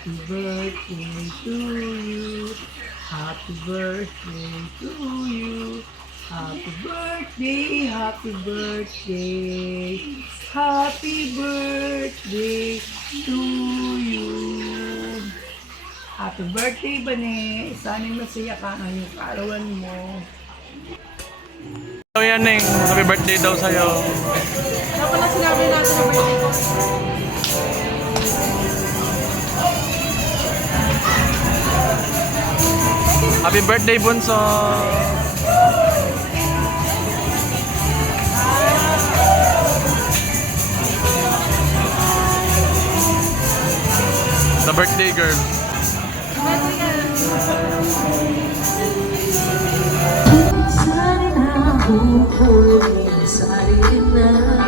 Happy birthday to you. Happy birthday to you. Happy birthday, happy birthday. Happy birthday to you. Happy birthday, Bane. Sana'y masaya ka ngayong kaarawan mo. So yan Neng, happy birthday daw sa'yo. Kaya pala sinabi natin na birthday ko. Happy birthday Bunso! The birthday girl. Sana na buhay sa rin na